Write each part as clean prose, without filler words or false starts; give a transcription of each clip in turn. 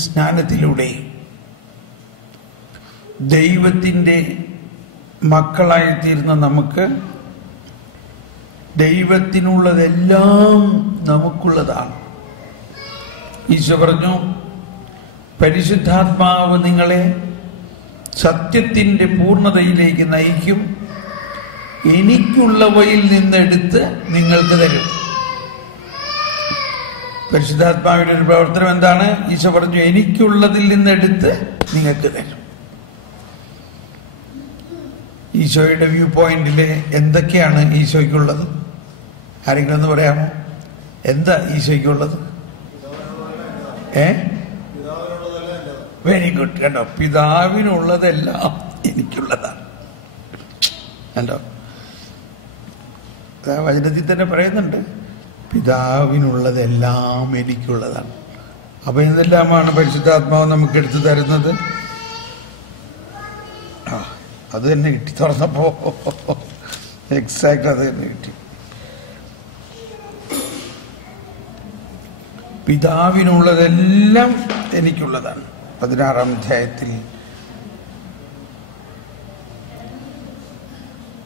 സ്നാനത്തിലൂടെ ദൈവത്തിൻ്റെ മക്കളായിത്തീർന്ന നമുക്ക് ദൈവത്തിനുള്ളതെല്ലാം നമുക്കുള്ളതാണ്. ഈശോ പറഞ്ഞു, പരിശുദ്ധാത്മാവ് നിങ്ങളെ സത്യത്തിൻ്റെ പൂർണ്ണതയിലേക്ക് നയിക്കും, എനിക്കുള്ളവയിൽ നിന്നെടുത്ത് നിങ്ങൾക്ക് തരും. പരിശുദ്ധാത്മാവിന്റെ ഒരു പ്രവർത്തനം എന്താണ്? ഈശോ പറഞ്ഞു, എനിക്കുള്ളതിൽ നിന്നെടുത്ത് നിങ്ങൾക്ക് തരും. ഈശോയുടെ വ്യൂ പോയിന്റില് എന്തൊക്കെയാണ് ഈശോയ്ക്കുള്ളത്? ആരെങ്കിലും ഒന്ന് പറയാമോ? എന്താ ഈശോയ്ക്കുള്ളത്? Very good. കണ്ടോ, പിതാവിനുള്ളതെല്ലാം എനിക്കുള്ളതാണ്. കണ്ടോ, വചനത്തിൽ തന്നെ പറയുന്നുണ്ട്, പിതാവിനുള്ളതെല്ലാം എനിക്കുള്ളതാണ്. അപ്പൊ എന്തെല്ലാമാണ് പരിശുദ്ധാത്മാവ് നമുക്ക് എടുത്തു തരുന്നത്? അത് തന്നെ കിട്ടി. തുറന്നപ്പോ എക്സാക്ട് അത് തന്നെ കിട്ടി. പിതാവിനുള്ളതെല്ലാം എനിക്കുള്ളതാണ്. 16-ാം അധ്യായത്തിൽ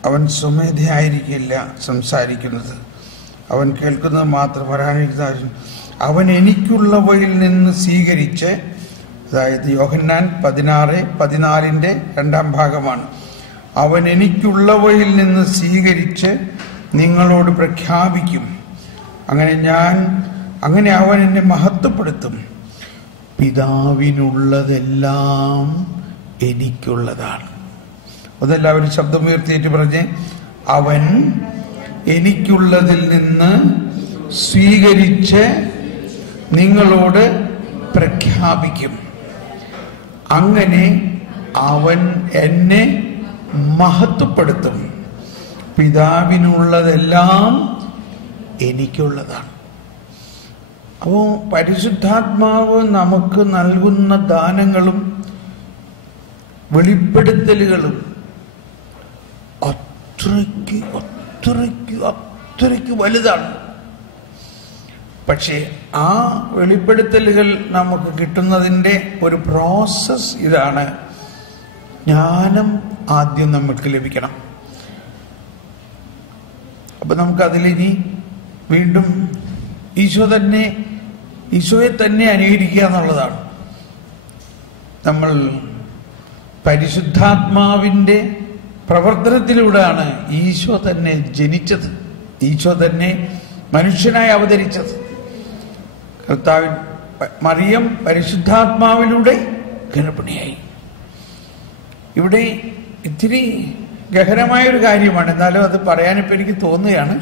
അവൻ സ്വമേധയായിരിക്കില്ല സംസാരിക്കുന്നത്, അവൻ കേൾക്കുന്നത് മാത്രം വരാനിരുന്ന അവൻ എനിക്കുള്ളവയിൽ നിന്ന് സ്വീകരിച്ച്, അതായത് യോഹന്നാൻ 16:14 2-ാം ഭാഗമാണ്. അവൻ എനിക്കുള്ളവയിൽ നിന്ന് സ്വീകരിച്ച് നിങ്ങളോട് പ്രഖ്യാപിക്കും. അങ്ങനെ അവൻ എന്നെ മഹത്വപ്പെടുത്തും. പിതാവിനുള്ളതെല്ലാം എനിക്കുള്ളതാണ്. അതെല്ലാവരും ശബ്ദമുയർത്തിയിട്ട് പറഞ്ഞ്, അവൻ എനിക്കുള്ളതിൽ നിന്ന് സ്വീകരിച്ച് നിങ്ങളോട് പ്രഖ്യാപിക്കും. അങ്ങനെ അവൻ എന്നെ മഹത്വപ്പെടുത്തും. പിതാവിനുള്ളതെല്ലാം എനിക്കുള്ളതാണ്. അപ്പോൾ പരിശുദ്ധാത്മാവ് നമുക്ക് നൽകുന്ന ദാനങ്ങളും വെളിപ്പെടുത്തലുകളും അത്രയ്ക്ക് വലുതാണ്. പക്ഷേ ആ വെളിപ്പെടുത്തലുകൾ നമുക്ക് കിട്ടുന്നതിൻ്റെ ഒരു പ്രോസസ് ഇതാണ്. ജ്ഞാനം ആദ്യം നമുക്ക് ലഭിക്കണം. അപ്പൊ നമുക്കതിലിനി വീണ്ടും ഈശോയെ തന്നെ അനുകരിക്കുക എന്നുള്ളതാണ്. നമ്മൾ പരിശുദ്ധാത്മാവിന്റെ പ്രവർത്തനത്തിലൂടെയാണ് ഈശോ തന്നെ ജനിച്ചത്, ഈശോ തന്നെ മനുഷ്യനായി അവതരിച്ചത്. മറിയം പരിശുദ്ധാത്മാവിലൂടെ ഗർഭിണിയായി. ഇവിടെ ഇത്തിരി ഗഹനമായൊരു കാര്യമാണ്, എന്നാലും അത് പറയാനിപ്പോൾ എനിക്ക് തോന്നുകയാണ്.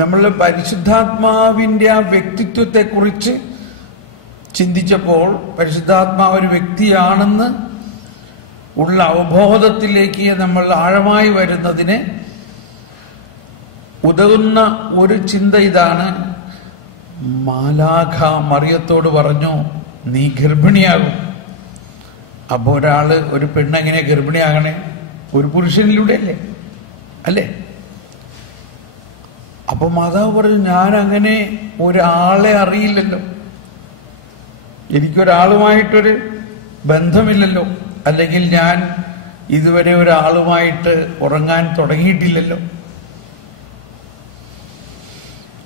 നമ്മൾ പരിശുദ്ധാത്മാവിൻ്റെ ആ വ്യക്തിത്വത്തെക്കുറിച്ച് ചിന്തിച്ചപ്പോൾ പരിശുദ്ധാത്മാവ് ഒരു വ്യക്തിയാണെന്ന് ഉള്ള അവബോധത്തിലേക്ക് നമ്മൾ ആഴമായി വരുന്നതിന് ഉതകുന്ന ഒരു ചിന്ത ഇതാണ്. മാലാഖ മറിയത്തോട് പറഞ്ഞു, നീ ഗർഭിണിയാകും. അപ്പോൾ ഒരു പെണ്ണെങ്ങനെ ഗർഭിണിയാകണേ? ഒരു പുരുഷനിലൂടെ അല്ലേ? അപ്പൊ മാതാവ് പറഞ്ഞു, ഞാൻ അങ്ങനെ ഒരാളെ അറിയില്ലല്ലോ, എനിക്കൊരാളുമായിട്ടൊരു ബന്ധമില്ലല്ലോ, അല്ലെങ്കിൽ ഞാൻ ഇതുവരെ ഒരാളുമായിട്ട് ഉറങ്ങാൻ തുടങ്ങിയിട്ടില്ലല്ലോ,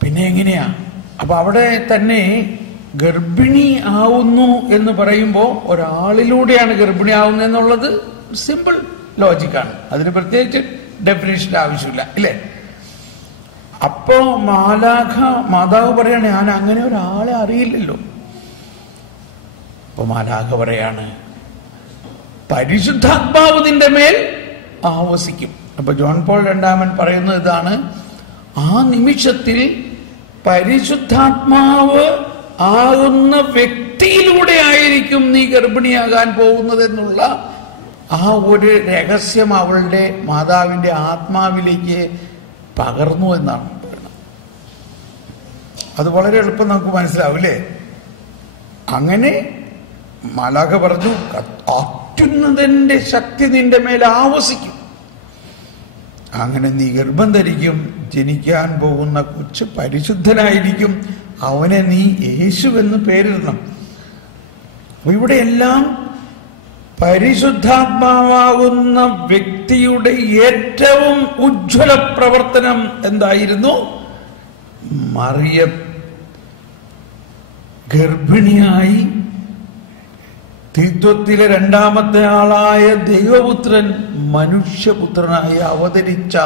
പിന്നെ എങ്ങനെയാ? അപ്പൊ അവിടെ തന്നെ ഗർഭിണി ആവുന്നു എന്ന് പറയുമ്പോൾ ഒരാളിലൂടെയാണ് ഗർഭിണി ആവുന്നത് എന്നുള്ളത് സിമ്പിൾ ലോജിക്കാണ്, അതിന് പ്രത്യേകിച്ച് ഡെഫിനേഷൻ്റെ ആവശ്യമില്ല, ഇല്ലേ? അപ്പോ മാതാവ് പറയാണ്, ഞാൻ അങ്ങനെ ഒരാളെ അറിയില്ലല്ലോ. അപ്പൊ മാലാഖ പറയാണ്, പരിശുദ്ധാത്മാവ് നിന്റെ മേൽ ആവസിക്കും. അപ്പൊ ജോൺ പോൾ രണ്ടാമൻ പറയുന്നത് ഇതാണ്, ആ നിമിഷത്തിൽ പരിശുദ്ധാത്മാവ് ആകുന്ന വ്യക്തിയിലൂടെ ആയിരിക്കും നീ ഗർഭിണിയാകാൻ പോകുന്നത് എന്നുള്ള ആ ഒരു രഹസ്യം അവളുടെ മാതാവിന്റെ ആത്മാവിലേക്ക് പകർന്നു എന്നാണ് പറയുന്നത്. അത് വളരെ എളുപ്പം നമുക്ക് മനസ്സിലാവില്ലേ? അങ്ങനെ മാലാഖ പറഞ്ഞു, അത്യുന്നതന്റെ ശക്തി നിന്റെ മേൽ ആവസിക്കും, അങ്ങനെ നീ ഗർഭം ധരിക്കും, ജനിക്കാൻ പോകുന്ന കൊച്ചു പരിശുദ്ധനായിരിക്കും, അവനെ നീ യേശു എന്ന് പേരിടണം. അപ്പൊ ഇവിടെയെല്ലാം പരിശുദ്ധാത്മാവാകുന്ന വ്യക്തിയുടെ ഏറ്റവും ഉജ്ജ്വല പ്രവർത്തനം എന്തായിരുന്നു? മറിയം ഗർഭിണിയായി ത്രിത്വത്തിലെ രണ്ടാമത്തെ ആളായ ദൈവപുത്രൻ മനുഷ്യപുത്രനായി അവതരിച്ച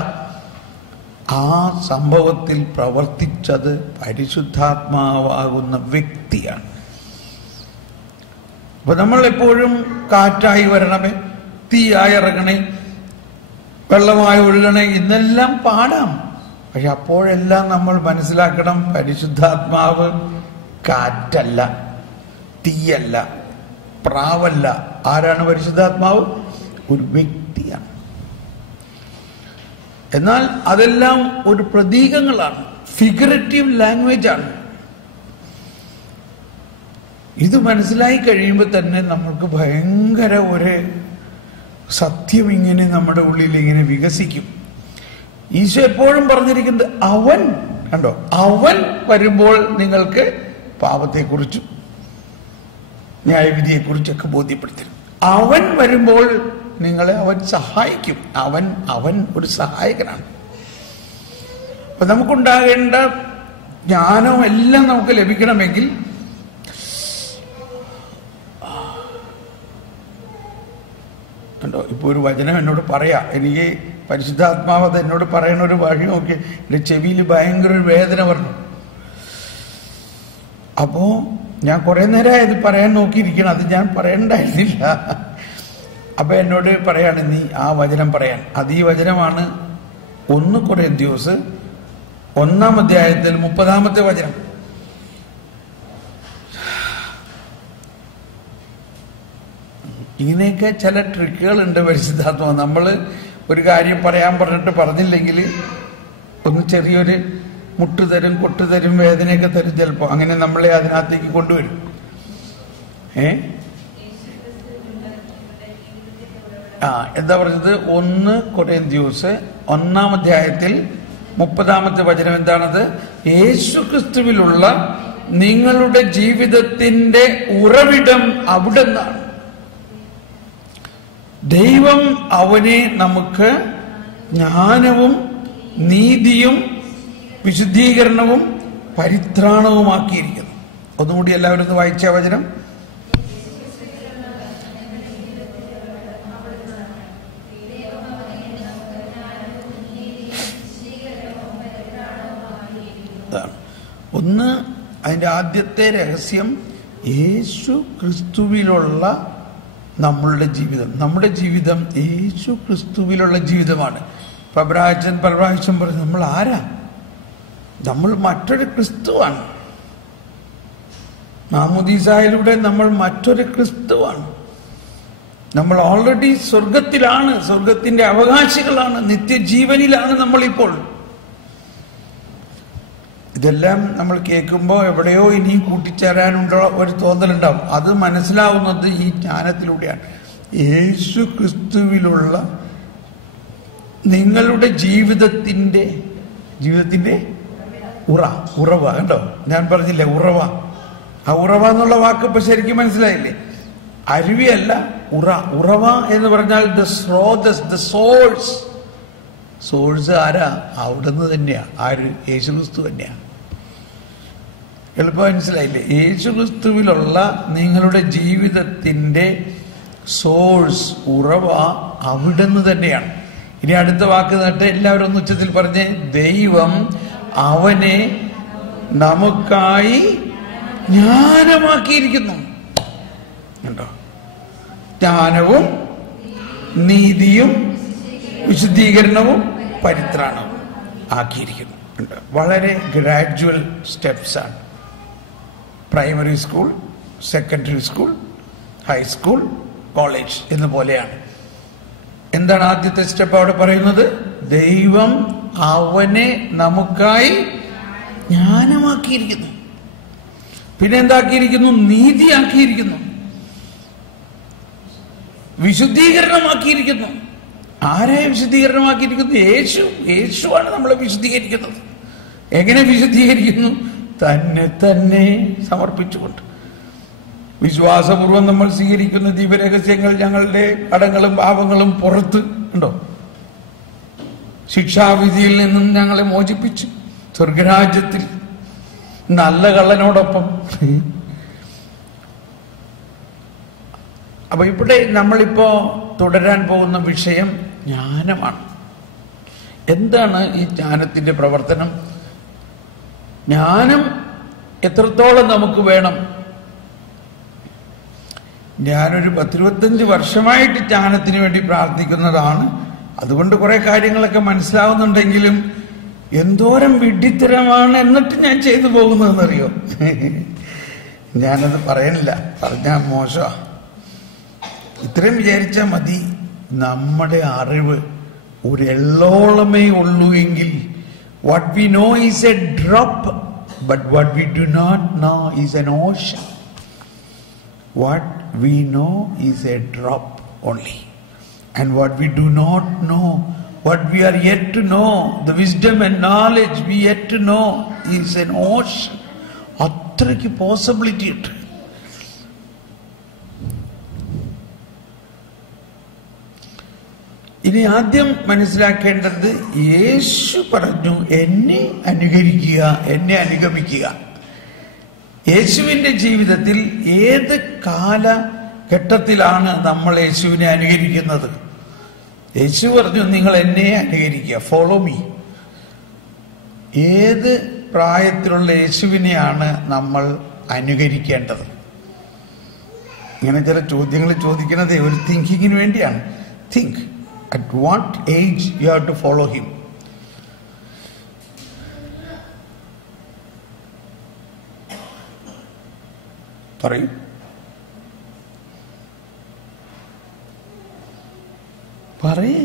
ആ സംഭവത്തിൽ പ്രവർത്തിച്ചത് പരിശുദ്ധാത്മാവാകുന്ന വ്യക്തിയാണ്. അപ്പൊ നമ്മൾ എപ്പോഴും കാറ്റായി വരണമേ, തീയായി ഇറങ്ങണേ, വെള്ളമായി ഒഴുകണേ എന്നെല്ലാം പാടാം. പക്ഷെ അപ്പോഴെല്ലാം നമ്മൾ മനസ്സിലാക്കണം, പരിശുദ്ധാത്മാവ് കാറ്റല്ല, തീയല്ല, പ്രാവല്ല. ആരാണ് പരിശുദ്ധാത്മാവ്? ഒരു വ്യക്തിയാണ്. എന്നാൽ അതെല്ലാം ഒരു പ്രതീകങ്ങളാണ്, ഫിഗറേറ്റീവ് ലാംഗ്വേജ് ആണ്. ഇത് മനസ്സിലായി കഴിയുമ്പോൾ തന്നെ നമ്മൾക്ക് ഭയങ്കര ഒരു സത്യം ഇങ്ങനെ നമ്മുടെ ഉള്ളിൽ ഇങ്ങനെ വികസിക്കും. ഈശോ എപ്പോഴും പറഞ്ഞിരിക്കുന്നത് അവൻ, കണ്ടോ, അവൻ വരുമ്പോൾ നിങ്ങൾക്ക് പാപത്തെക്കുറിച്ചും ന്യായവിധിയെക്കുറിച്ചൊക്കെ ബോധ്യപ്പെടുത്തരും. അവൻ വരുമ്പോൾ നിങ്ങളെ അവൻ സഹായിക്കും. അവൻ ഒരു സഹായകനാണ്. അപ്പൊ നമുക്കുണ്ടാകേണ്ട ജ്ഞാനവും എല്ലാം നമുക്ക് ലഭിക്കണമെങ്കിൽ കണ്ടോ, ഇപ്പൊ ഒരു വചനം എന്നോട് പറയാ, എനിക്ക് പരിശുദ്ധാത്മാവ് അത് എന്നോട് പറയണ ഒരു വഴി നോക്കി എന്റെ ചെവിയിൽ ഭയങ്കര ഒരു വേദന പറഞ്ഞു. അപ്പോ ഞാൻ കുറെ നേരമായി ഇത് പറയാൻ നോക്കിയിരിക്കണം, അത് ഞാൻ പറയണ്ടായിരുന്നില്ല. അപ്പൊ എന്നോട് പറയാണ്, നീ ആ വചനം പറയാൻ. അത് ഈ വചനമാണ് 1 കൊരിന്ത്യസ് 1-ാം അധ്യായത്തിൽ 30-ാമത്തെ വചനം. ഇങ്ങനെയൊക്കെ ചില ട്രിക്കുകളുണ്ട് പരിശുദ്ധാത്മാവ്. നമ്മൾ ഒരു കാര്യം പറയാൻ പറഞ്ഞിട്ട് പറഞ്ഞില്ലെങ്കിൽ ഒന്ന് ചെറിയൊരു മുട്ടുതരും, കൊട്ടുതരും, വേദനയൊക്കെ തരും ചിലപ്പോൾ. അങ്ങനെ നമ്മളെ അതിനകത്തേക്ക് കൊണ്ടുവരും. എന്താ പറഞ്ഞത്? 1 കൊരിന്ത്യസ് 1-ാം അധ്യായത്തിൽ 30-ാമത്തെ വചനം എന്താണത്? യേശുക്രിസ്തുവിലുള്ള നിങ്ങളുടെ ജീവിതത്തിന്റെ ഉറവിടം അവിടെ നിന്നാണ്. ദൈവം അവനെ നമുക്ക് ജ്ഞാനവും നീതിയും വിശുദ്ധീകരണവും പരിത്രാണവുമാക്കിയിരിക്കുന്നു. ഒന്നുകൂടി എല്ലാവരും ഒന്ന് വായിച്ച വചനം. ഒന്ന്, അതിൻ്റെ ആദ്യത്തെ രഹസ്യം യേശു ക്രിസ്തുവിലുള്ള നമ്മളുടെ ജീവിതം. നമ്മുടെ ജീവിതം യേശു ക്രിസ്തുവിലുള്ള ജീവിതമാണ്. പബ്രാജൻ പല പ്രാവശ്യം പറഞ്ഞു, നമ്മൾ ആരാ? നമ്മൾ മറ്റൊരു ക്രിസ്തുവാണ്. മാമോദീസായിലൂടെ നമ്മൾ മറ്റൊരു ക്രിസ്തുവാണ്. നമ്മൾ ഓൾറെഡി സ്വർഗത്തിലാണ്, സ്വർഗത്തിന്റെ അവകാശികളാണ്, നിത്യജീവനിലാണ് നമ്മളിപ്പോൾ. ഇതെല്ലാം നമ്മൾ കേൾക്കുമ്പോൾ എവിടെയോ ഇനിയും കൂട്ടിച്ചേരാനുള്ള ഒരു തോന്നലുണ്ടാവും. അത് മനസ്സിലാവുന്നത് ഈ ജ്ഞാനത്തിലൂടെയാണ്. യേശു ക്രിസ്തുവിലുള്ള നിങ്ങളുടെ ജീവിതത്തിന്റെ ഉറവ കണ്ടോ, ഞാൻ പറഞ്ഞില്ലേ ഉറവ. ആ ഉറവ എന്നുള്ള വാക്ക് ഇപ്പൊ ശരിക്കും മനസ്സിലായില്ലേ? അരുവിയല്ല, ഉറവ എന്ന് പറഞ്ഞാൽ ദ സ്രോതസ്, ദ സോഴ്സ്. സോഴ്സ് ആരാ? അവിടുന്ന് തന്നെയാ. ആര്? യേശു ക്രിസ്തു തന്നെയാ. എളുപ്പം മനസ്സിലായില്ലേ? യേശു ക്രിസ്തുവിലുള്ള നിങ്ങളുടെ ജീവിതത്തിന്റെ സോഴ്സ്, ഉറവ അവിടുന്ന് തന്നെയാണ്. ഇനി അടുത്ത വാക്ക് നട്ട് എല്ലാവരും ഒന്ന് ഉച്ചത്തിൽ പറഞ്ഞേ. ദൈവം അവനെ നമുക്കായി ജ്ഞാനമാക്കിയിരിക്കുന്നു. കണ്ടോ? ജ്ഞാനവും നീതിയും വിശുദ്ധീകരണവും പരിത്രാണവും ആക്കിയിരിക്കുന്നു. വളരെ ഗ്രാജുവൽ സ്റ്റെപ്സ് ആണ്. Primary school, secondary school, high school, college എന്ന പോലെയാണ്. എന്താണ് ആദ്യത്തെ സ്റ്റെപ്പ് അവിടെ പറയുന്നത്? ദൈവം അവനെ നമുക്കായി ജ്ഞാനമാക്കിയിരിക്കുന്നു. പിന്നെ എന്താക്കിയിരിക്കുന്നു? നീതിയാക്കിയിരിക്കുന്നു, വിശുദ്ധീകരണമാക്കിയിരിക്കുന്നു. ആരെ വിശുദ്ധീകരണമാക്കിയിരിക്കുന്നു? യേശുവാണ് നമ്മളെ വിശുദ്ധീകരിക്കുന്നത്. എങ്ങനെ വിശുദ്ധീകരിക്കുന്നു? തന്നെ സമർപ്പിച്ചുകൊണ്ട്. വിശ്വാസപൂർവം നമ്മൾ സ്വീകരിക്കുന്ന ദിവ്യരഹസ്യങ്ങൾ ഞങ്ങളുടെ കടങ്ങളും പാപങ്ങളും പുറത്ത് ഉണ്ടോ, ശിക്ഷാവിധിയിൽ നിന്നും ഞങ്ങളെ മോചിപ്പിച്ച് സ്വർഗരാജ്യത്തിൽ നല്ല കള്ളനോടൊപ്പം. അപ്പൊ ഇവിടെ നമ്മളിപ്പോ തുടരാൻ പോകുന്ന വിഷയം ജ്ഞാനമാണ്. എന്താണ് ഈ ജ്ഞാനത്തിന്റെ പ്രവർത്തനം? ജ്ഞാനം എത്രത്തോളം നമുക്ക് വേണം? ഞാനൊരു 10-25 വർഷമായിട്ട് ജ്ഞാനത്തിന് വേണ്ടി പ്രാർത്ഥിക്കുന്നതാണ്. അതുകൊണ്ട് കുറെ കാര്യങ്ങളൊക്കെ മനസ്സിലാവുന്നുണ്ടെങ്കിലും എന്തോരം വിഡ്ഢിത്തരമാണ് എന്നിട്ട് ഞാൻ ചെയ്തു പോകുന്നതെന്നറിയോ? ഞാനത് പറയണില്ല, പറഞ്ഞാൽ മോശമാ. ഇത്രയും വിചാരിച്ചാൽ മതി. നമ്മുടെ അറിവ് ഒരു എള്ളോളമേ ഉള്ളൂ എങ്കിൽ what we know is a drop, but what we do not know is an ocean. What we know is a drop only, and what we do not know, what we are yet to know, the wisdom and knowledge we yet to know is an ocean. അത്രയ്ക്ക് possibility ഉണ്ട്. ഇനി ആദ്യം മനസ്സിലാക്കേണ്ടത്, യേശു പറഞ്ഞു എന്നെ അനുകരിക്കുക, എന്നെ അനുഗമിക്കുക. യേശുവിന്റെ ജീവിതത്തിൽ ഏത് കാലഘട്ടത്തിലാണ് നമ്മൾ യേശുവിനെ അനുകരിക്കുന്നത്? യേശു പറഞ്ഞു നിങ്ങൾ എന്നെ അനുകരിക്കുക, ഫോളോ മീ. ഏത് പ്രായത്തിലുള്ള യേശുവിനെയാണ് നമ്മൾ അനുകരിക്കേണ്ടത്? ഇങ്ങനെ ചില ചോദ്യങ്ങൾ ചോദിക്കുന്നത് ഒരു തിങ്കിങ്ങിന് വേണ്ടിയാണ്. Think at what age you have to follow him. പറയൂ. പറയേ.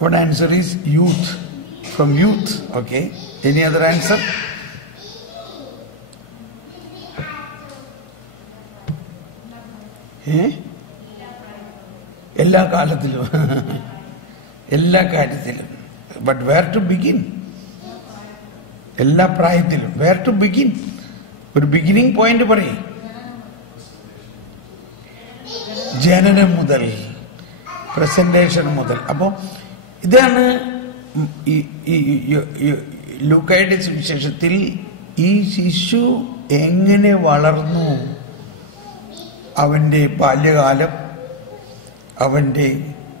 What answer is youth? From youth. Okay. Any other answer? എല്ലാ കാലത്തിലും, എല്ലാ കാര്യത്തിലും. But where to begin? എല്ലാ പ്രായത്തിലും വേർ ടു ബിഗിൻ? ഒരു ബിഗിനിങ് പോയിന്റ് പറയേ. ജനനം മുതൽ, പ്രസന്റേഷൻ മുതൽ. അപ്പോൾ ഇതാണ് ലൂക്കായുടെ സുവിശേഷത്തിൽ ഈ ശിശു എങ്ങനെ വളർന്നു, അവൻ്റെ ബാല്യകാലം, അവൻ്റെ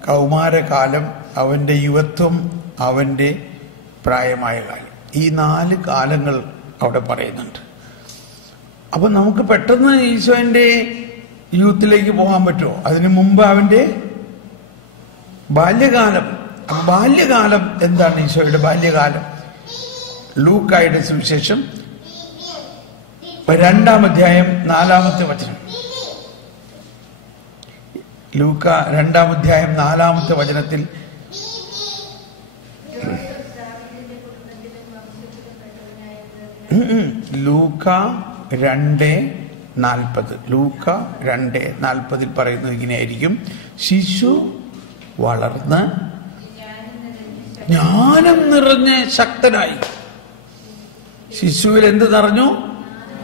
കൗമാരകാലം, അവൻ്റെ യുവത്വം, അവൻ്റെ പ്രായമായ കാലം, ഈ 4 കാലങ്ങൾ അവിടെ പറയുന്നുണ്ട്. അപ്പൊ നമുക്ക് പെട്ടെന്ന് ഈശോന്റെ യൂത്തിലേക്ക് പോകാൻ പറ്റുമോ? അതിനു മുമ്പ് അവന്റെ ബാല്യകാലം. ബാല്യകാലം എന്താണ് ഈശോയുടെ ബാല്യകാലം? ലൂക്കായുടെ സുവിശേഷം 2-ാം അധ്യായം 4-ാമത്തെ വചനം. ലൂക്ക 2-ാം അധ്യായം 4-ാമത്തെ വചനത്തിൽ ലൂക്ക 2:40, ലൂക്ക 2:40 പറയുന്നത് ഇങ്ങനെയായിരിക്കും: ശിശു വളർന്ന് ജ്ഞാനം നിറഞ്ഞ് ശക്തനായി. ശിശുവിൽ എന്ത് നിറഞ്ഞു?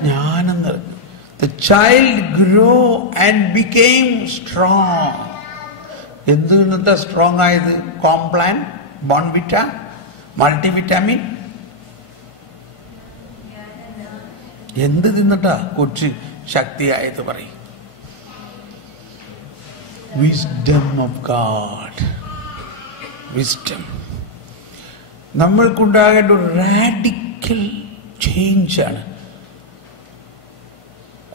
ജ്ഞാനം നിറഞ്ഞു. The child grew and became strong. എന്ത് സ്ട്രോങ് ആയത്? കോംപ്ലാൻ, ബോൺവിറ്റ, മൾട്ടിവിറ്റാമിൻ, എന്ത് തിന്നിട്ടാ കൊച്ചു ശക്തിയായത് പറയും? Wisdom of God. വിസ്ഡം. നമ്മൾക്കുണ്ടാകേണ്ട ഒരു റാഡിക്കൽ ചേഞ്ചാണ്.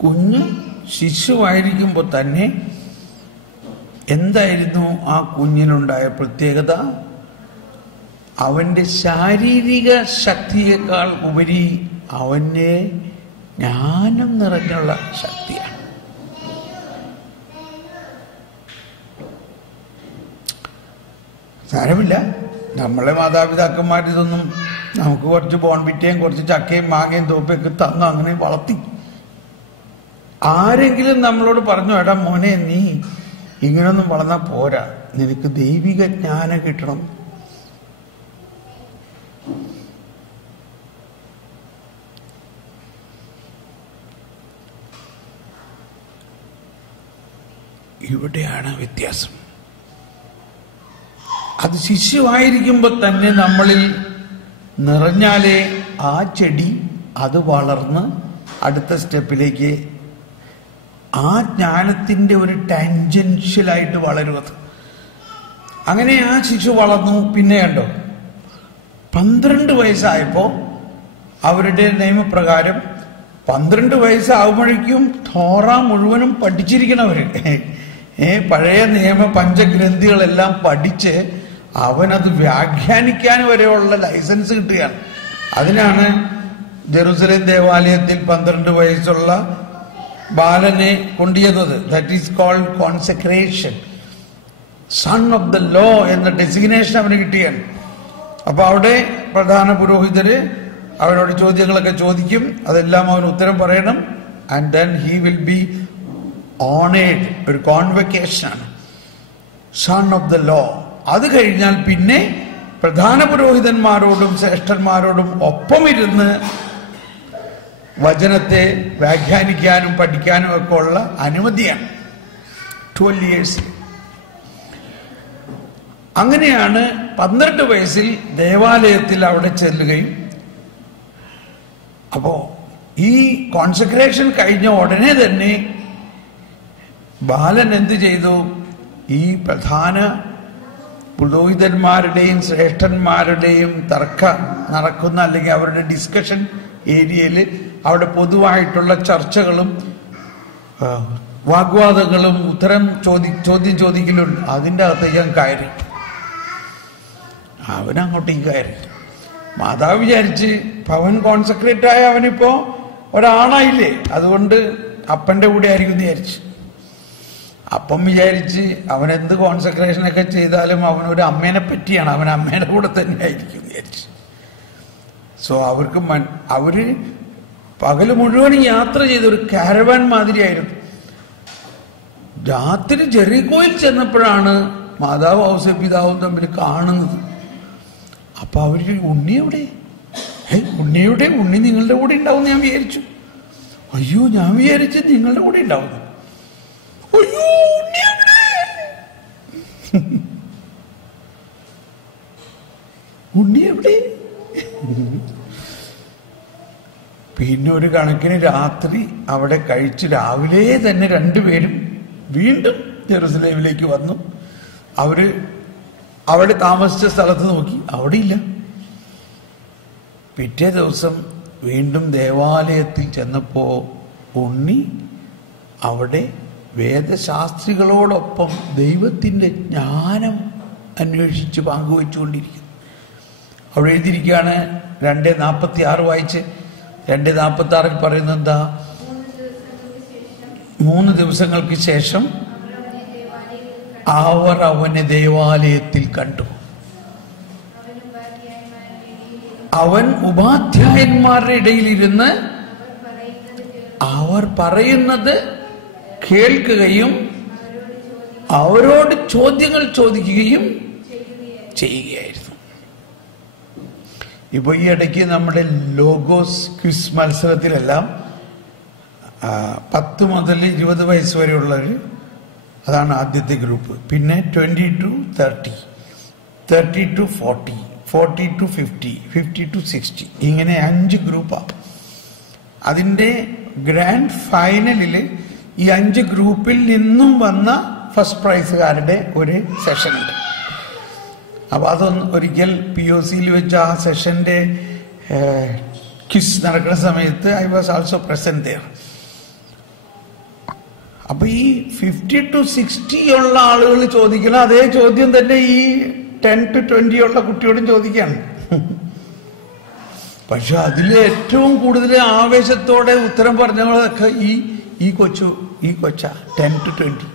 കുഞ്ഞ് ശിശുവായിരിക്കുമ്പോൾ തന്നെ എന്തായിരുന്നു ആ കുഞ്ഞിനുണ്ടായ പ്രത്യേകത? അവന്റെ ശാരീരിക ശക്തിയേക്കാൾ ഉപരി അവന്റെ ജ്ഞാനം നിറഞ്ഞുള്ള ശക്തിയാണ്. സാരമില്ല, നമ്മളെ മാതാപിതാക്കന്മാർ ഇതൊന്നും നമുക്ക് കുറച്ച് ബോൺവിറ്റയും കുറച്ച് ചക്കയും മാങ്ങയും തോപ്പയൊക്കെ തന്നു അങ്ങനെ വളർത്തി. ആരെങ്കിലും നമ്മളോട് പറഞ്ഞു, എടാ മോനെ, നീ ഇങ്ങനൊന്നും വളർന്നാൽ പോരാ, നിനക്ക് ദൈവിക ജ്ഞാനം കിട്ടണം. ഇവിടെയാണ് വ്യത്യാസം. അത് ശിശുവായിരിക്കുമ്പോൾ തന്നെ നമ്മളിൽ നിറഞ്ഞാലേ ആ ചെടി അത് വളർന്ന് അടുത്ത സ്റ്റെപ്പിലേക്ക് ആ ജ്ഞാനത്തിന്റെ ഒരു ടാൻജൻഷ്യലായിട്ട് വളരുന്നത്. അങ്ങനെ ആ ശിശു വളർന്നു. പിന്നെ കണ്ടോ, 12 വയസ്സായപ്പോ അവരുടെ നിയമപ്രകാരം 12 വയസ്സാകുമ്പോഴേക്കും തോറ മുഴുവനും പഠിച്ചിരിക്കണവര്. പഴയ നിയമ പഞ്ചഗ്രന്ഥികളെല്ലാം പഠിച്ച് അവനത് വ്യാഖ്യാനിക്കാൻ വരെയുള്ള ലൈസൻസ് കിട്ടുകയാണ്. അതിനാണ് ജെറുസലേം ദേവാലയത്തിൽ 12 വയസ്സുള്ള ബാലനെ കൊണ്ടുവന്നത്. That is called consecration. Son of the law എന്ന ഡെസിഗ്നേഷൻ അവന് കിട്ടിയാണ്. അപ്പൊ അവിടെ പ്രധാന പുരോഹിതര് അവരോട് ചോദ്യങ്ങളൊക്കെ ചോദിക്കും, അതെല്ലാം അവന് ഉത്തരം പറയണം. And then he will be honoured. ഒരു കോൺവെക്കേഷനാണ്, സൺ ഓഫ് ദ ലോ. അത് കഴിഞ്ഞാൽ പിന്നെ പ്രധാന പുരോഹിതന്മാരോടും ശ്രേഷ്ഠന്മാരോടും ഒപ്പമിരുന്ന് വചനത്തെ വ്യാഖ്യാനിക്കാനും പഠിക്കാനും ഒക്കെ ഉള്ള അനുമതിയാണ്. 12 years. അങ്ങനെയാണ് 12 വയസ്സിൽ ദേവാലയത്തിൽ അവിടെ ചെല്ലുകയും, അപ്പോ ഈ കോൺസെക്രേഷൻ കഴിഞ്ഞ ഉടനെ തന്നെ ബാലൻ എന്ത് ചെയ്തു? ഈ പ്രധാന പുരോഹിതന്മാരുടെയും ശ്രേഷ്ഠന്മാരുടെയും തർക്കം നടക്കുന്ന, അല്ലെങ്കിൽ അവരുടെ ഡിസ്കഷൻ ഏരിയയിൽ അവിടെ പൊതുവായിട്ടുള്ള ചർച്ചകളും വാഗ്വാദങ്ങളും ചോദ്യം ചോദിക്കലും, അതിൻ്റെ അകത്തേക്ക് കയറി. അവനങ്ങോട്ടേക്ക് കയറി. മാതാവ് വിചാരിച്ച് ഭവൻ കോൺസെക്രേറ്റ് ആയ അവനിപ്പോ ഒരാണായില്ലേ, അതുകൊണ്ട് അപ്പന്റെ കൂടെ ആയിരിക്കും വിചാരിച്ച്. അപ്പം വിചാരിച്ച് അവനെന്ത് കോൺസെക്രേഷനൊക്കെ ചെയ്താലും അവനൊരു അമ്മേനെ പറ്റിയാണ്, അവൻ അമ്മേനെ കൂടെ തന്നെ ആയിരിക്കും വിചാരിച്ച്. സോ അവര് പകല് മുഴുവനും യാത്ര ചെയ്ത ഒരു കാരവാൻ മാതിരിയായിരുന്നു. രാത്രി ജെറിക്കോയിൽ ചെന്നപ്പോഴാണ് മാതാവ് ഔസേപ്പിതാവും തമ്മിൽ കാണുന്നത്. അപ്പൊ അവര് ഉണ്ണിയെവിടെ? ഉണ്ണി നിങ്ങളുടെ കൂടെ ഉണ്ടാവും ഞാൻ വിചാരിച്ചു. അയ്യോ, ഞാൻ വിചാരിച്ചു നിങ്ങളുടെ കൂടെ ഉണ്ടാവുന്നു. അയ്യോ, ഉണ്ണിയാണ്. ഉണ്ണി എവിടെ? പിന്നെ ഒരു കണക്കിന് രാത്രി അവിടെ കഴിച്ച് രാവിലെ തന്നെ രണ്ടുപേരും വീണ്ടും ജെറുസലേമിലേക്ക് വന്നു. അവിടെ താമസിച്ച സ്ഥലത്ത് നോക്കി, അവിടെ ഇല്ല. പിറ്റേ ദിവസം വീണ്ടും ദേവാലയത്തിൽ ചെന്നപ്പോ ഉണ്ണി അവിടെ വേദശാസ്ത്രികളോടൊപ്പം ദൈവത്തിന്റെ ജ്ഞാനം അന്വേഷിച്ച് പങ്കുവെച്ചുകൊണ്ടിരിക്കുന്നു. അവിടെ എഴുതിയിരിക്കുകയാണ്, 2:46 വായിച്ച്. 2:46 പറയുന്നത് എന്താ? 3 ദിവസങ്ങൾക്ക് ശേഷം അവർ അവനെ ദേവാലയത്തിൽ കണ്ടു. അവൻ ഉപാധ്യായന്മാരുടെ ഇടയിലിരുന്ന് അവർ പറയുന്നത് കേൾക്കുകയും അവരോട് ചോദ്യങ്ങൾ ചോദിക്കുകയും ചെയ്യുകയായിരുന്നു. ഇപ്പൊ ഈ ഇടയ്ക്ക് നമ്മുടെ ലോഗോസ് ക്വിസ് മത്സരത്തിലെല്ലാം 10 മുതൽ 20 വയസ്സ് വരെയുള്ളവർ, അതാണ് ആദ്യത്തെ ഗ്രൂപ്പ്. പിന്നെ 20 to 30, 30 to 40, 40 to 50, 50 to 60, ഇങ്ങനെ 5 ഗ്രൂപ്പാണ്. അതിന്റെ ഗ്രാൻഡ് ഫൈനലില് ഈ 5 ഗ്രൂപ്പിൽ നിന്നും വന്ന ഫസ്റ്റ് പ്രൈസുകാരുടെ ഒരു സെഷൻ ഉണ്ട്. അപ്പൊ അതൊന്ന് ഒരിക്കൽ POCയിൽ വെച്ച് ആ സെഷന്റെ ക്വിസ് നടക്കുന്ന സമയത്ത് I was also present there. അപ്പൊ ഈ 50 to 60 ഉള്ള ആളുകൾ ചോദിക്കണം അതേ ചോദ്യം തന്നെ ഈ 10 to 20 ഉള്ള കുട്ടിയോടും ചോദിക്കാണ്. പക്ഷെ അതിൽ ഏറ്റവും കൂടുതൽ ആവേശത്തോടെ ഉത്തരം പറഞ്ഞതൊക്കെ ഈ കൊച്ച 10 to 20.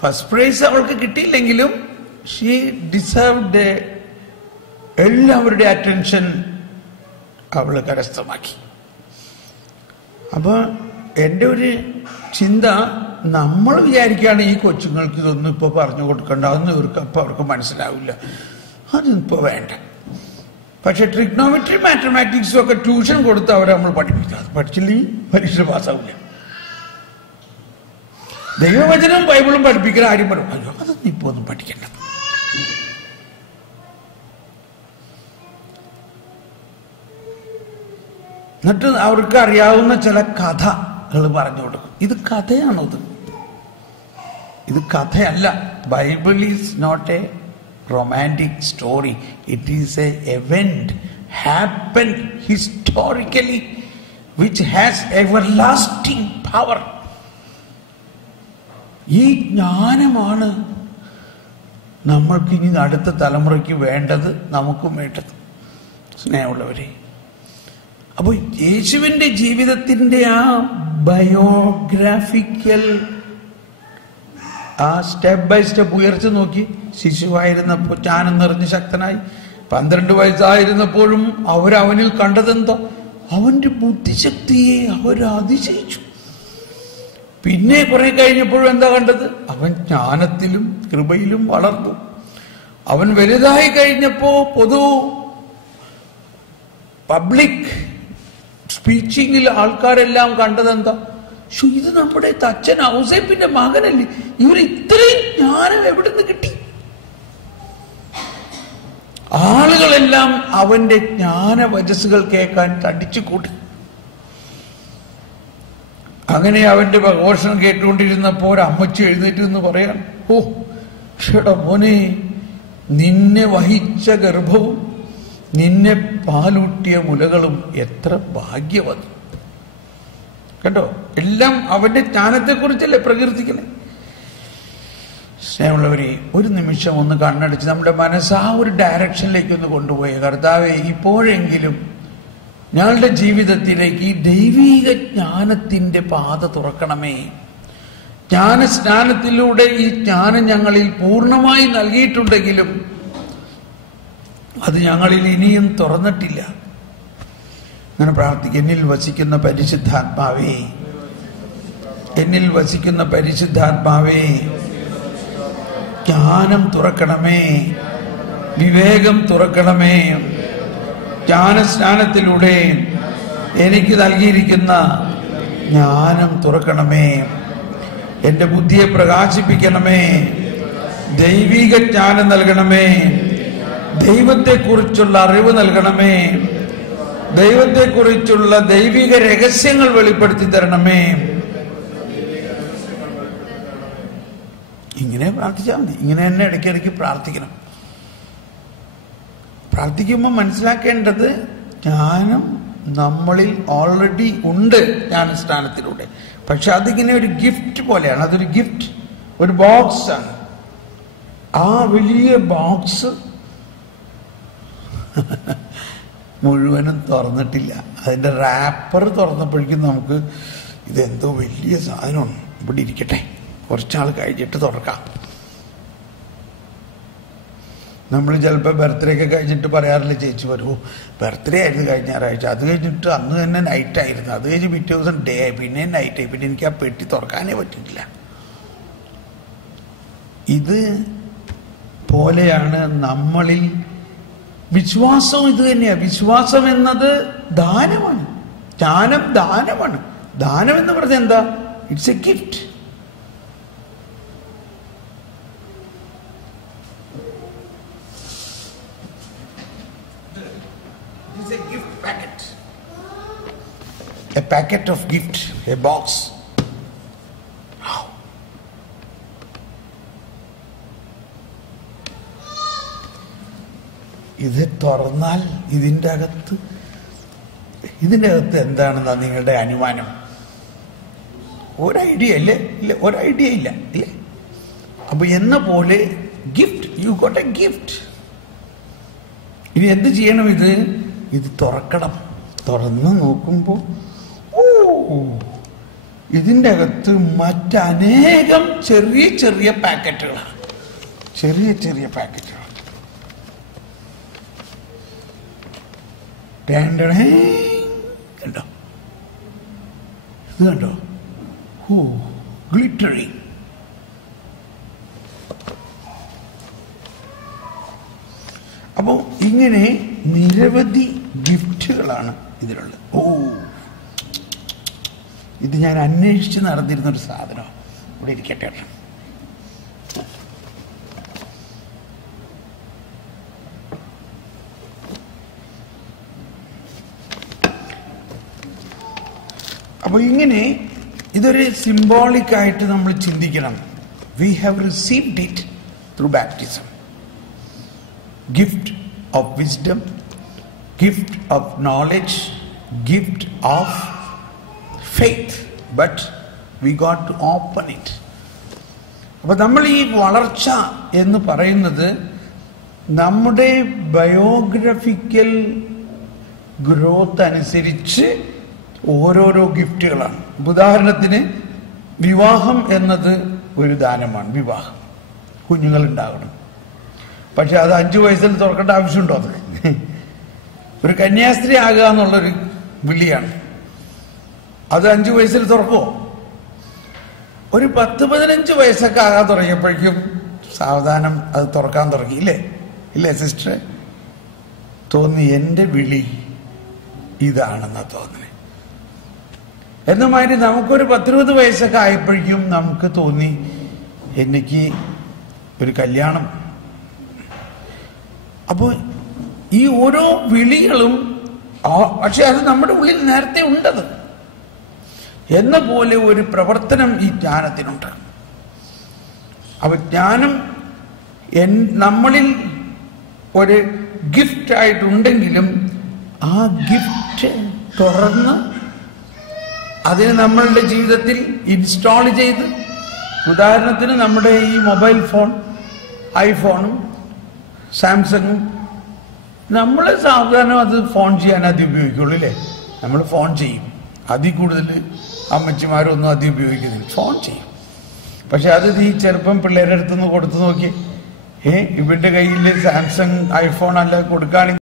ഫസ്റ്റ് പ്രൈസ് അവൾക്ക് കിട്ടിയില്ലെങ്കിലും ഷീ ഡിസേർവ്ഡ് എല്ലാവരുടെ അറ്റൻഷൻ അവൾ കരസ്ഥമാക്കി. അപ്പൊ എൻ്റെ ഒരു ചിന്ത, നമ്മൾ വിചാരിക്കുകയാണ് ഈ കൊച്ചുങ്ങൾക്ക് ഇതൊന്നും ഇപ്പൊ പറഞ്ഞു കൊടുക്കണ്ട, അതൊന്നും അവർക്ക് മനസ്സിലാവില്ല, അതിപ്പോ വേണ്ട. പക്ഷെ ട്രിഗ്നോമെട്രി മാത്തമാറ്റിക്സും ഒക്കെ ട്യൂഷൻ കൊടുത്ത് അവരെ നമ്മൾ പഠിപ്പിക്കുക. അത് പഠിച്ചില്ലെങ്കിൽ പരീക്ഷ പാസ്സാവില്ല. ദൈവവചനവും ബൈബിളും പഠിപ്പിക്കുന്ന ആരും പറയും, അയ്യോ അതൊന്നും ഇപ്പൊ ഒന്നും പഠിക്കണ്ട. എന്നിട്ട് അവർക്ക് അറിയാവുന്ന ചില കഥകൾ പറഞ്ഞു കൊടുക്കും. ഇത് കഥയാണത്, ഇത് കഥയല്ല. Bible is not a romantic story. It is a event happened historically which has everlasting power. ഈ ജ്ഞാനമാണ് നമ്മൾക്ക് ഇനി അടുത്ത തലമുറയ്ക്ക് വേണ്ടത്, നമുക്കും വേണ്ടത്. സ്നേഹമുള്ളവരെ, അപ്പൊ യേശുവിന്റെ ജീവിതത്തിന്റെ ആ ബയോഗ്രാഫിക്കൽ ആ സ്റ്റെപ്പ് ബൈ സ്റ്റെപ്പ് ഉയർച്ച നോക്കി. ശിശുവായിരുന്നപ്പോൾ ജ്ഞാനം നിറഞ്ഞ് ശക്തനായി. 12 വയസ്സായിരുന്നപ്പോഴും അവനിൽ കണ്ടതെന്താ? അവന്റെ ബുദ്ധിശക്തിയെ അവർ അതിശയിച്ചു. പിന്നെ കുറെ കഴിഞ്ഞപ്പോഴും എന്താ കണ്ടത്? അവൻ ജ്ഞാനത്തിലും കൃപയിലും വളർന്നു. അവൻ വലുതായി കഴിഞ്ഞപ്പോ പബ്ലിക് സ്പീച്ചിങ്ങിൽ ആൾക്കാരെല്ലാം കണ്ടതെന്താ? ഇത് നമ്മുടെ തച്ചൻ ഔസേപ്പിന്റെ മകനല്ലേ, ഇവർ ഇത്രയും ജ്ഞാനം എവിടുന്ന് കിട്ടി? ആളുകളെല്ലാം അവന്റെ ജ്ഞാനവചസ്സുകൾ കേൾക്കാൻ തടിച്ചു കൂട്ടി. അങ്ങനെ അവന്റെ പ്രഘോഷണം കേട്ടുകൊണ്ടിരുന്നപ്പോ ഒരമ്മച്ചി എഴുന്നേറ്റ് എന്ന് പറയാൻ, ഓ ഷടാ മോനെ, നിന്നെ വഹിച്ച ഗർഭവും നിന്നെ പാലൂട്ടിയ മുലകളും എത്ര ഭാഗ്യവതി. കേട്ടോ, എല്ലാം അവന്റെ ജ്ഞാനത്തെക്കുറിച്ചല്ലേ പ്രകീർത്തിക്കണേ. സ്നേഹമുള്ളവരെ, ഒരു നിമിഷം ഒന്ന് കണ്ണടിച്ച് നമ്മുടെ മനസ്സ് ആ ഒരു ഡയറക്ഷനിലേക്ക് ഒന്ന് കൊണ്ടുപോയി, കർത്താവേ ഇപ്പോഴെങ്കിലും ഞങ്ങളുടെ ജീവിതത്തിലേക്ക് ഈ ദൈവീക ജ്ഞാനത്തിന്റെ പാത തുറക്കണമേ. ജ്ഞാനസ്നാനത്തിലൂടെ ഈ ജ്ഞാനം ഞങ്ങളിൽ പൂർണ്ണമായി നൽകിയിട്ടുണ്ടെങ്കിലും അത് ഞങ്ങളിൽ ഇനിയും തുറന്നിട്ടില്ല. അങ്ങനെ പ്രാർത്ഥിക്കുക. എന്നിൽ വസിക്കുന്ന പരിശുദ്ധാത്മാവേ, എന്നിൽ വസിക്കുന്ന പരിശുദ്ധാത്മാവേ, ജ്ഞാനം തുറക്കണമേ, വിവേകം തുറക്കണമേ. ജ്ഞാനസ്നാനത്തിലൂടെ എനിക്ക് നൽകിയിരിക്കുന്ന ജ്ഞാനം തുറക്കണമേ. എന്റെ ബുദ്ധിയെ പ്രകാശിപ്പിക്കണമേ. ദൈവിക ജ്ഞാനം നൽകണമേ. ദൈവത്തെക്കുറിച്ചുള്ള അറിവ് നൽകണമേ. ദൈവത്തെക്കുറിച്ചുള്ള ദൈവിക രഹസ്യങ്ങൾ വെളിപ്പെടുത്തി തരണമേ. ഇങ്ങനെ പ്രാർത്ഥിച്ചാൽ മതി. ഇങ്ങനെ തന്നെ ഇടയ്ക്കിടയ്ക്ക് പ്രാർത്ഥിക്കണം. പ്രാർത്ഥിക്കുമ്പോൾ മനസ്സിലാക്കേണ്ടത് ജ്ഞാനം നമ്മളിൽ ഓൾറെഡി ഉണ്ട് ജ്ഞാനസ്ഥാനത്തിലൂടെ. പക്ഷെ അതിങ്ങനെ ഒരു ഗിഫ്റ്റ് പോലെയാണ്. അതൊരു ഗിഫ്റ്റ്, ഒരു ബോക്സ് ആണ്. ആ വലിയ ബോക്സ് മുഴുവനും തുറന്നിട്ടില്ല. അതിന്റെ റാപ്പർ തുറന്നപ്പോഴേക്കും നമുക്ക് ഇതെന്തോ വലിയ സാധനമാണ്, ഇവിടെ ഇരിക്കട്ടെ, കുറച്ചാൾ കഴിഞ്ഞിട്ട് തുറക്കാം. നമ്മൾ ചിലപ്പോൾ ബർത്ത്ഡേ ഒക്കെ കഴിഞ്ഞിട്ട് പറയാറില്ല, ചേച്ചി വരൂ ബർത്ത്ഡേ ആയിരുന്നു കഴിഞ്ഞ ഞായറാഴ്ച, അത് കഴിഞ്ഞിട്ട് അന്ന് തന്നെ നൈറ്റായിരുന്നു, അത് കഴിഞ്ഞ് പിറ്റേ ദിവസം ഡേ ആയി, പിന്നെ നൈറ്റായി, പിന്നെ എനിക്ക് ആ പെട്ടി തുറക്കാനേ പറ്റിയിട്ടില്ല. ഇത് പോലെയാണ് നമ്മളിൽ വിശ്വാസം. ഇത് തന്നെയാണ് വിശ്വാസം എന്നത്. ദാനമാണ്. ജ്ഞാനം ദാനമാണ്. ദാനം എന്ന് പറഞ്ഞാൽ എന്താ? It's A gift. A packet of gift, a box. Wow. ഇത് തുറന്നാൽ ഇതിൻ്റെ അകത്ത് എന്താണെന്നാ നിങ്ങളുടെ അനുമാനം? ഒരു ഐഡിയ ഇല്ലേ? ഇല്ല, ഒരു ഐഡിയ ഇല്ല ഇല്ലേ? അപ്പൊ എന്ന പോലെ gift, you got A gift. ഇനി എന്ത് ചെയ്യണം? ഇത് തുറക്കണം. തുറന്ന് നോക്കുമ്പോൾ ഇതിൻ്റെ അകത്ത് മറ്റനേകം ചെറിയ ചെറിയ പാക്കറ്റുകളാണ്. ചെറിയ ചെറിയ പാക്കറ്റുകൾ. കണ്ടോ? ഇത് കണ്ടോ? ഗ്ലിറ്ററിങ്. അപ്പോൾ ഇങ്ങനെ നിരവധി ഗിഫ്റ്റുകളാണ് ഇതിലുള്ളത്. ഇത് ഞാൻ അന്വേഷിച്ച് നടന്നിരുന്നൊരു സാധനം. ഇവിടെ ഇരിക്കട്ടെ. അപ്പൊ ഇങ്ങനെ ഇതൊരു സിംബോളിക് ആയിട്ട് നമ്മൾ ചിന്തിക്കണം. We have received it through baptism. Gift of wisdom, gift of knowledge, gift of faith, but we got to open it. അപ്പൊ നമ്മൾ ഈ വളർച്ച എന്ന് പറയുന്നത് നമ്മുടെ ബയോഗ്രഫിക്കൽ ഗ്രോത്ത് അനുസരിച്ച് ഓരോരോ ഗിഫ്റ്റുകളാണ്. ഉദാഹരണത്തിന് വിവാഹം എന്നത് ഒരു ദാനമാണ്. വിവാഹം, കുഞ്ഞുങ്ങൾ ഉണ്ടാകണം. പക്ഷെ അത് 5 വയസ്സിൽ തുറക്കേണ്ട ആവശ്യമുണ്ടോ? അത് ഒരു കന്യാസ്ത്രീ ആകുക എന്നുള്ളൊരു വിളിയാണ്. അത് 5 വയസ്സിൽ തുറക്കുമോ? ഒരു 10-15 വയസ്സൊക്കെ ആകാൻ തുടങ്ങിയപ്പോഴേക്കും സാവധാനം അത് തുറക്കാൻ തുടങ്ങി. ഇല്ലേ സിസ്റ്ററെ? തോന്നി എൻ്റെ വിളി ഇതാണെന്നാ തോന്നി. എന്നുമാതിരി നമുക്കൊരു 10-20 വയസ്സൊക്കെ ആയപ്പോഴേക്കും നമുക്ക് തോന്നി എനിക്ക് ഒരു കല്യാണം. അപ്പോൾ ഈ ഓരോ വിളികളും, പക്ഷെ അത് നമ്മുടെ ഉള്ളിൽ നേരത്തെ ഉണ്ടത് എന്ന പോലെ ഒരു പ്രവർത്തനം ഈ ജ്ഞാനത്തിനുണ്ട്. അപ്പൊ ജ്ഞാനം നമ്മളിൽ ഒരു ഗിഫ്റ്റ് ആയിട്ടുണ്ടെങ്കിലും ആ ഗിഫ്റ്റ് തുറന്ന് അതിന് നമ്മളുടെ ജീവിതത്തിൽ ഇൻസ്റ്റാൾ ചെയ്ത്, ഉദാഹരണത്തിന് നമ്മുടെ ഈ മൊബൈൽ ഫോൺ, ഐഫോണും സാംസങ്ങും, നമ്മൾ സാധാരണ അത് ഫോൺ ചെയ്യാൻ ആദ്യം ഉപയോഗിക്കുള്ളൂ അല്ലേ? നമ്മൾ ഫോൺ ചെയ്യും. അതിൽ കൂടുതൽ അമ്മച്ചിമാരൊന്നും ആദ്യം ഉപയോഗിക്കുന്നില്ല, ഫോൺ ചെയ്യും. പക്ഷെ അത് ഈ ചെറുപ്പം പിള്ളേരുടെ അടുത്തുനിന്ന് കൊടുത്തു നോക്കി, ഇവന്റെ കയ്യിൽ സാംസങ് ഐഫോൺ അല്ല കൊടുക്കുകയാണെങ്കിൽ